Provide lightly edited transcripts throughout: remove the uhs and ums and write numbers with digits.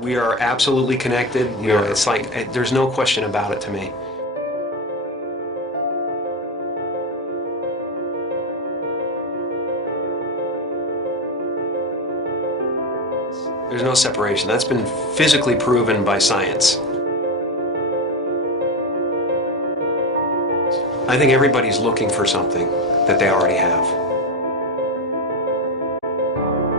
We are absolutely connected. It's like, there's no question about it to me. There's no separation. That's been physically proven by science. I think everybody's looking for something that they already have.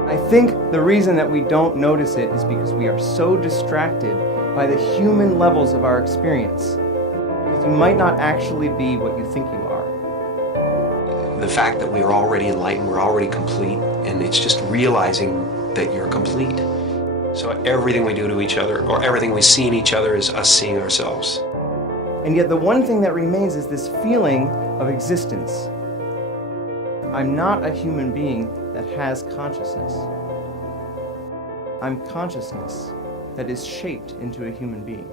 I think the reason that we don't notice it is because we are so distracted by the human levels of our experience. Because you might not actually be what you think you are. The fact that we're already enlightened, we're already complete, and it's just realizing that you're complete. So everything we do to each other, or everything we see in each other, is us seeing ourselves. And yet the one thing that remains is this feeling of existence. I'm not a human being that has consciousness. I'm consciousness that is shaped into a human being.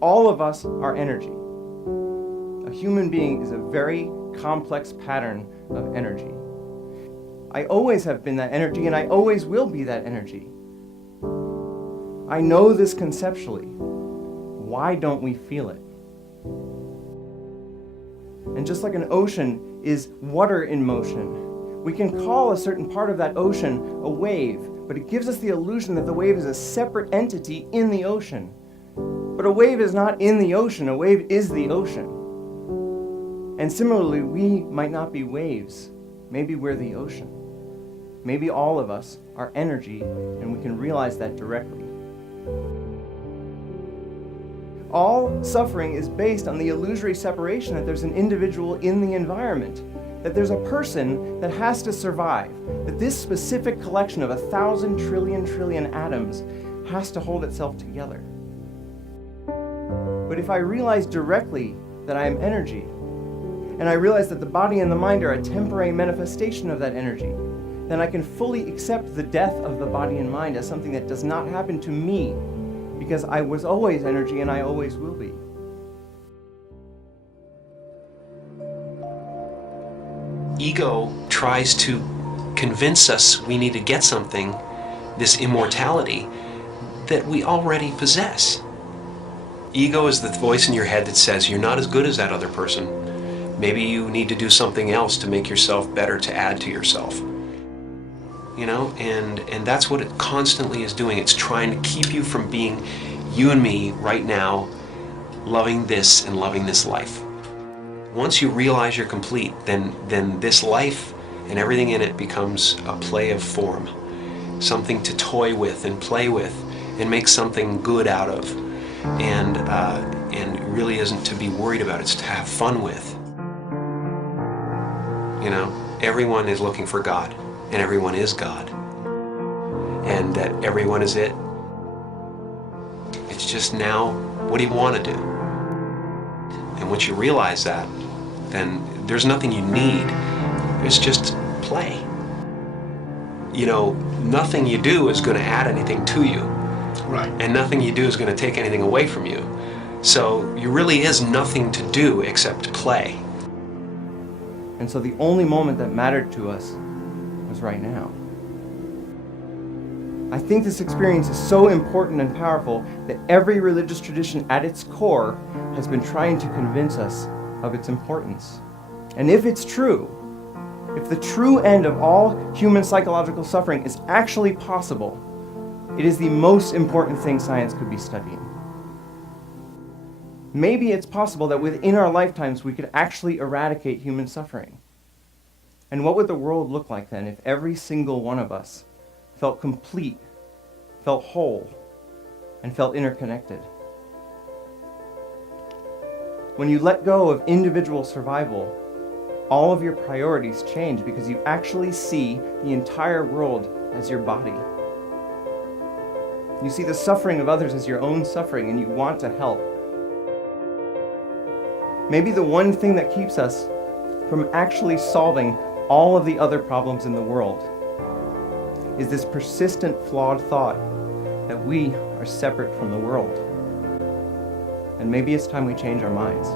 All of us are energy. A human being is a very complex pattern of energy. I always have been that energy, and I always will be that energy. I know this conceptually. Why don't we feel it? And just like an ocean is water in motion, we can call a certain part of that ocean a wave, but it gives us the illusion that the wave is a separate entity in the ocean. But a wave is not in the ocean, a wave is the ocean. And similarly, we might not be waves. Maybe we're the ocean. Maybe all of us are energy, and we can realize that directly. All suffering is based on the illusory separation that there's an individual in the environment, that there's a person that has to survive, that this specific collection of 1,000 trillion atoms has to hold itself together. But if I realize directly that I am energy, and I realize that the body and the mind are a temporary manifestation of that energy, then I can fully accept the death of the body and mind as something that does not happen to me, because I was always energy and I always will be. Ego tries to convince us we need to get something, this immortality, that we already possess. Ego is the voice in your head that says you're not as good as that other person. Maybe you need to do something else to make yourself better, to add to yourself. You know, and that's what it constantly is doing. It's trying to keep you from being you and me right now, loving this and loving this life. Once you realize you're complete, then this life and everything in it becomes a play of form, something to toy with and play with and make something good out of, and it really isn't to be worried about. It's to have fun with. You know, everyone is looking for God. And everyone is God. And that everyone is it. It's just now, what do you want to do? And once you realize that, then there's nothing you need. It's just play. You know, nothing you do is going to add anything to you. Right. And nothing you do is going to take anything away from you. So there really is nothing to do except play. And so the only moment that mattered to us was right now. I think this experience is so important and powerful that every religious tradition at its core has been trying to convince us of its importance. And if it's true, if the true end of all human psychological suffering is actually possible, it is the most important thing science could be studying. Maybe it's possible that within our lifetimes we could actually eradicate human suffering. And what would the world look like then if every single one of us felt complete, felt whole, and felt interconnected? When you let go of individual survival, all of your priorities change because you actually see the entire world as your body. You see the suffering of others as your own suffering, and you want to help. Maybe the one thing that keeps us from actually solving all of the other problems in the world is this persistent, flawed thought that we are separate from the world. And maybe it's time we change our minds.